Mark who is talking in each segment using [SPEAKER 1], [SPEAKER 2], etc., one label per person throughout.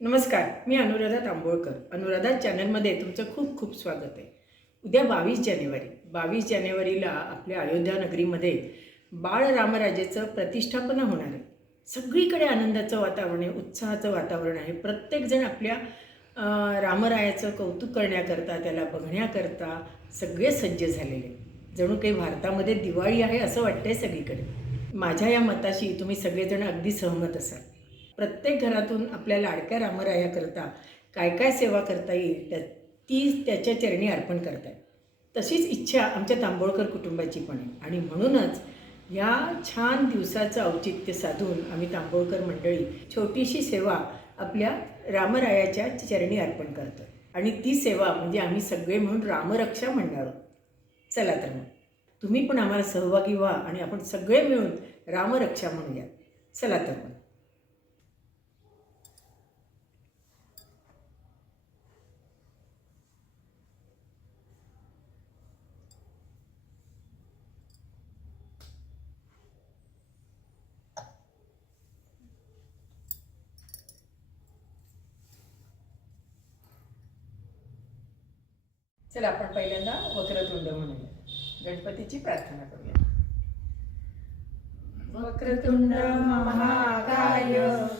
[SPEAKER 1] नमस्कार मी अनुराधा तांबोळकर. अनुराधा चॅनलमध्ये तुमचं खूप खूप स्वागत आहे. उद्या बावीस जानेवारी. बावीस जानेवारीला आपल्या अयोध्या नगरीमध्ये बाळरामराजेचं प्रतिष्ठापना होणार आहे. सगळीकडे आनंदाचं वातावरण आहे उत्साहाचं वातावरण आहे. प्रत्येकजण आपल्या रामरायाचं कौतुक करण्याकरता त्याला बघण्याकरता सगळे सज्ज झालेले जणू काही भारतामध्ये दिवाळी आहे असं वाटतंय सगळीकडे. माझ्या या मताशी तुम्ही सगळेजण अगदी सहमत असाल. प्रत्येक घरातून आपल्या लाडक्या रामरायाकरता काय काय सेवा करता येईल त्या ती त्याच्या चरणी अर्पण करतात तशीच इच्छा आमच्या तांबोळकर कुटुंबाची पण आहे. आणि म्हणूनच या छान दिवसाचं औचित्य साधून आम्ही तांबोळकर मंडळी छोटीशी सेवा आपल्या रामरायाच्या चरणी अर्पण करतो आणि ती सेवा म्हणजे आम्ही सगळे म्हणून रामरक्षा म्हणणार आहोत चला तर मग. तुम्ही पण आम्हाला सहभागी व्हा आणि आपण सगळे मिळून रामरक्षा म्हणूया चला तर मग. चला आपण पहिल्यांदा वक्रतुंड म्हणूया. गणपतीची प्रार्थना करूया. वक्रतुंड महाकाय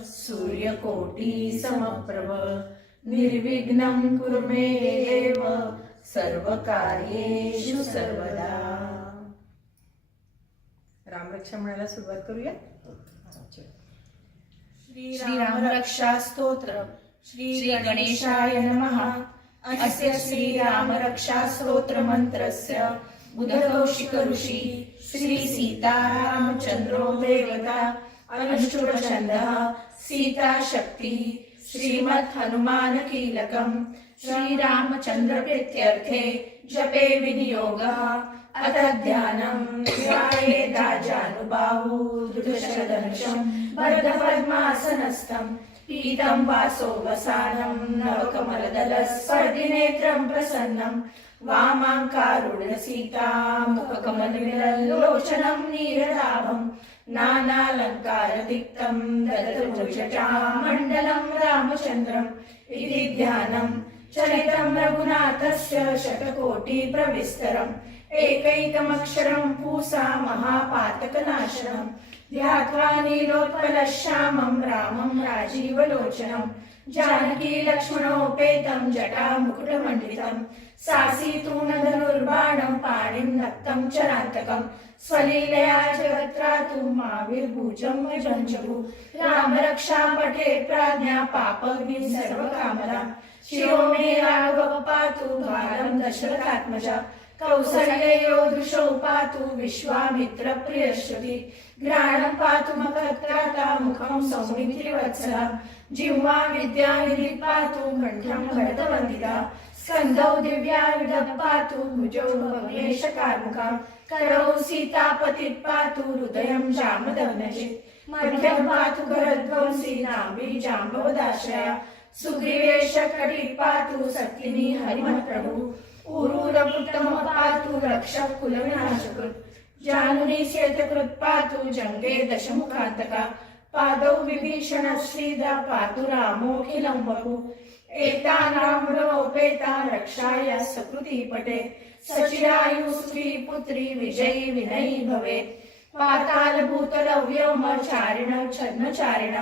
[SPEAKER 1] सूर्यकोटी समप्रभ निर्विघ्नं कुरु मे देव सर्वकार्येषु सर्वदा. रामरक्षा म्हणायला सुरुवात करूया.
[SPEAKER 2] श्रीरामरक्षा स्तोत्र श्री गणेशाय नमः. अस्य श्रीरामरक्षा स्तोत्र मंत्रस्य ऋषि श्री सीतारामचन्द्रो देवता अनुष्टुपछन्दः सीता शक्ति श्रीमत् हनुमान कीलकम् श्रीरामचन्द्र प्रीत्यर्थे जपे विनियोगः अथ ध्यानं ध्यायेदाजानुबाहु दुर्शधनुषं वरदपद्मासनस्थम् पीतं वासो वसानं नवकमलदलस्पर्धिनेत्रं प्रसन्नं। वामाङ्कारुणसीता मुखकमलविलोचनं नीरदाभं नानालङ्कारदिक्तं ददतमुषचामण्डलं रामचन्द्रम् इति ध्यानं। चलितं रघुनाथस्य शतकोटिप्रविस्तरम्। एकैकमक्षरं पूसा महापातकनाशनम् ध्यात्वा नीलोत्पलश्यामं रामं राजीवलोचनं। जानकीलक्ष्मणोपेतं जटामुकुटमण्डितं। सासीतूणधनुर्बाणं पाणिं नक्तं चरान्तकं स्वलीलया जगत्रातु माविर्भुजं विभञ्जभु रामरक्षा पठे प्राज्ञा पापग्नि सर्वकामना शिरो मे राघव पातु बालं दशरथात्मजा। कौसल्ययो दृशौ पातु विश्वामित्र प्रियश्रुति। घ्राणं पातु मकत्राता मुखं सौमित्रिवत्सला। जिह्वा विद्यानिधि पातु कण्ठं भरतवन्दिता स्कन्धौ दिव्याविधः पातु भुजौ भवेशकार्मुका करौ सीतापतिः पातु हृदयं जामदग्नचित् मध्यं पातु भरद्वंसी नाभि जाम्बवदाश्रया सुग्रीवेश कटिः पातु सत्तिनी हरिमत्प्रभु उरूरपुत्तम पातु रक्षः कुलविनाशकृत् जानुनी श्वेतकृत् पातु जङ्गे दशमुखान्तका पादौ विभीषण श्रीदा पातु रामोऽखिलं वपु एतानाम्रोपेता रक्षाय सकृती पटे सचिरायुस्त्री पुत्री विजयी विनयी भवेत् पातालभूतलव्योमचारिण छद्मचारिण।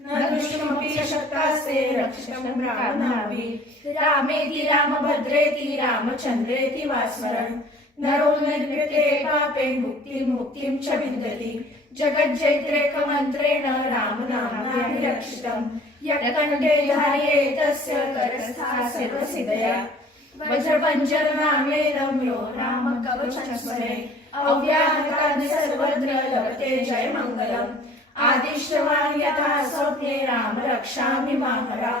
[SPEAKER 2] न दृष्टमपि शक्तास्ते रक्षितं रामनाभि रामेति रामभद्रेति रामचन्द्रेति वा स्मरन् नरो निर्वृते पापे मुक्तिं मुक्तिं च विन्दति। जगज्जैत्रेकमन्त्रेण रामनामाभिरक्षितम् यत्कण्ठे धार्ये तस्य करस्था सर्वसिदया वज्रपञ्चरनामेदं यो राम कवचं स्मरे अव्याहताद् सर्वत्र लभते जयमङ्गलम्। आदिष्टवान् यथा स्वप्ने राम रक्षामि माहरा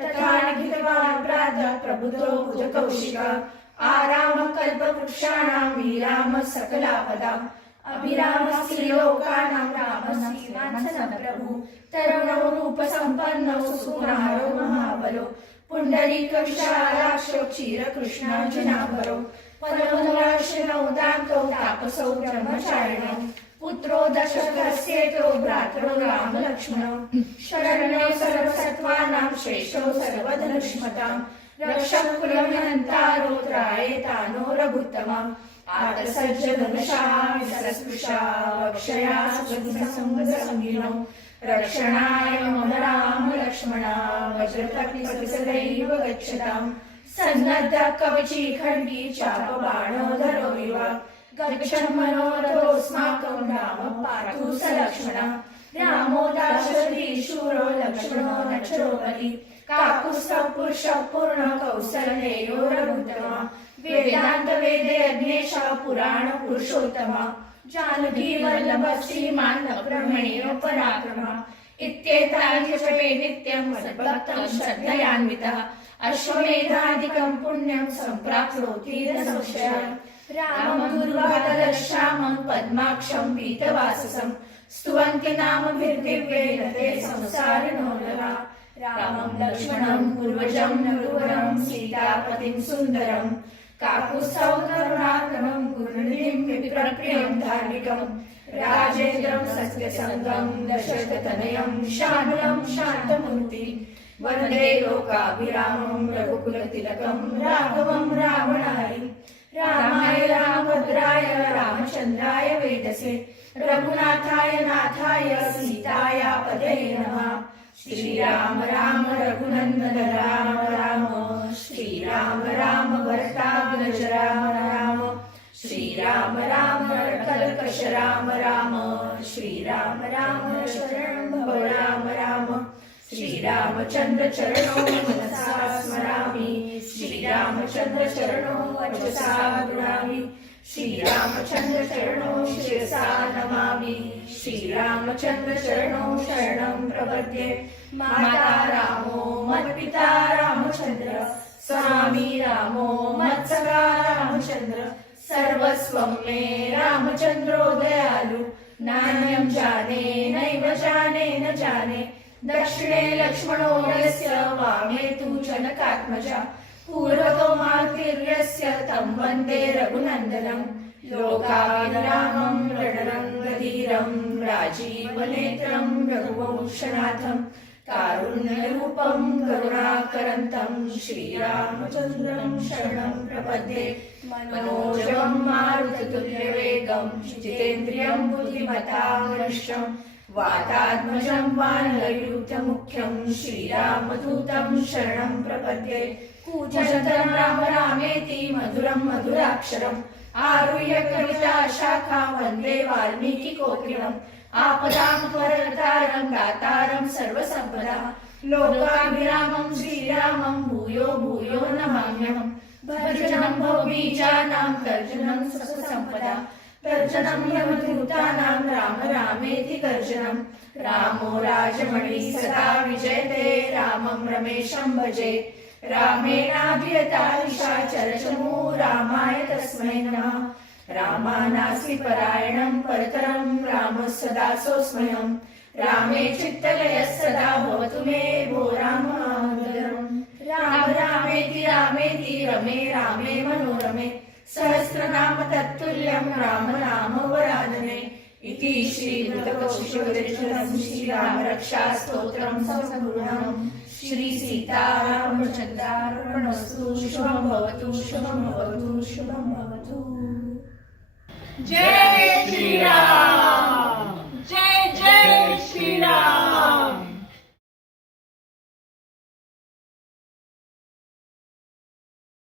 [SPEAKER 2] तथा लिखितवान् प्रातः प्रबुधो बुधकौशिका आरामकल्पवृक्षाणां विराम सकलापदा। अभिरामस्य लोकानां रामस्य प्रभु तरुणौ रूपसम्पन्नौ सुकुमारो महाबलो। पुण्डरीकविशालाक्षो क्षीरकृष्णार्जुनाभरो। परमदराशिनौ दान्तौ तापसौ ब्रह्मचारिणौ। पुत्रो दशरथस्येतो भ्रातरो रामलक्ष्मणौ शरण्यो सर्वसत्त्वानां शेषो सर्वधनुष्मतां रक्षः कुलमहन्तारो त्रायेतानो रघुत्तमम् आतसज्ज धनुषा विसस्पृशा वक्षया सुगन्धसंगिनौ रक्षणाय मम राम लक्ष्मणा वज्रतपिसदैव गच्छताम् सन्नद्ध कवची खड्गी चाप बाणोधरो विवा गच्छन् मनोरथोऽस्माकं राम पातु स लक्ष्मणा। रामो दाशरथी शूरो लक्ष्मणो नक्षरो बलि काकुत्स्थः पुरुषः पूर्ण कौसलेयो रघुत्तमा वेदान्त वेदे अग्नेशः पुराण पुरुषोत्तमा। जानकी वल्लभ श्रीमान् ब्रह्मणेन पराक्रमा इत्येतानि जपे नित्यं सद्भक्तं श्रद्धयान्वितः। अश्वमेधादिकं पुण्यं सम्प्राप्नोति न संशयः रामं दुर्वादरश्यामं पद्माक्षं पीतवाससं। स्तुवन्ति नामभिर्दिव्यैरते संसारिणो नरा। रामं लक्ष्मणं पूर्वजं नरुवरं सीतापतिं सुन्दरं। काकुत्स्थौ गुरुनिधिं विप्रप्रियं धार्मिकं। राजेन्द्रं सत्यसङ्गं दशरथतनयं शानुलं शान्तमूर्ति। वन्दे लोकाभिरामं रघुकुलतिलकं राघवं रावणारिं। रामाय रामभद्राय रामचन्द्राय वेदसे रघुनाथाय नाथाय सीताया पदये नमः। श्रीराम राम रघुनंदन राम राम श्रीराम राम भरताग्रज राम राम श्रीराम राम कल्कश राम राम श्रीराम राम शरण भव राम राम श्रीरामचंद्र चरणो श्रीरामचन्द्र चरणो वचसा गृणामि श्रीरामचन्द्र चरणो शिरसा नमामि। श्रीरामचन्द्र चरणो शरणं प्रपद्ये। माता रामो मत्पिता रामचन्द्र स्वामी रामो मत्सखा रामचन्द्र सर्वस्वं मे रामचन्द्रो दयालु नान्यं जाने नैव जाने न जाने। दक्षिणे लक्ष्मणो यस्य वामे तु जनकात्मजा। पूर्वतोमार्तिर्यस्य तं वन्दे रघुनन्दनं लोकाभिरामं रणरङ्गधीरं राजीवनेत्रं रघुवंशनाथं कारुण्यरूपं करुणाकरन्तं श्रीरामचन्द्रं शरणं प्रपद्ये। मनोजवं मारुततुल्यवेगं जितेन्द्रियं बुद्धिमतामृष्टम् वातात्मजं वानरयुतमुख्यं श्रीरामदूतं शरणं प्रपद्ये। कूजन्तं राम रामेति मधुरं मधुराक्षरम्। आरुह्य कविता शाखा वन्दे वाल्मीकिकोकिलम् आपदां परतारं दातारं सर्वसम्पदा लोकाभिरामं श्रीरामं भूयो भूयो नमाम्यहम्। भजनं भवबीजानां गर्जनं स्वसम्पदा गर्जनं यमदूतानां राम रामेति गर्जनम् रामो राजमणि सदा विजयते रामं रमेशं भजे। रामेणाभियता चरचमू रामाय तस्मै नमः। रामानास्ति परायणं परतरं रामः सदा सोऽस्म्यहम् रामे चित्तलयः सदा भवतु मे भो राम राम रामेति रामेति रमे रामे मनोरमे। सहस्रनाम तत्तुल्यं राम नाम वरानने इति श्रीमृतकौशिकविरचितं श्रीरामरक्षा स्तोत्रं श्रीसीतारामचन्द्र भवतु शुभं भवतु शुभं भवतु जय श्रीराम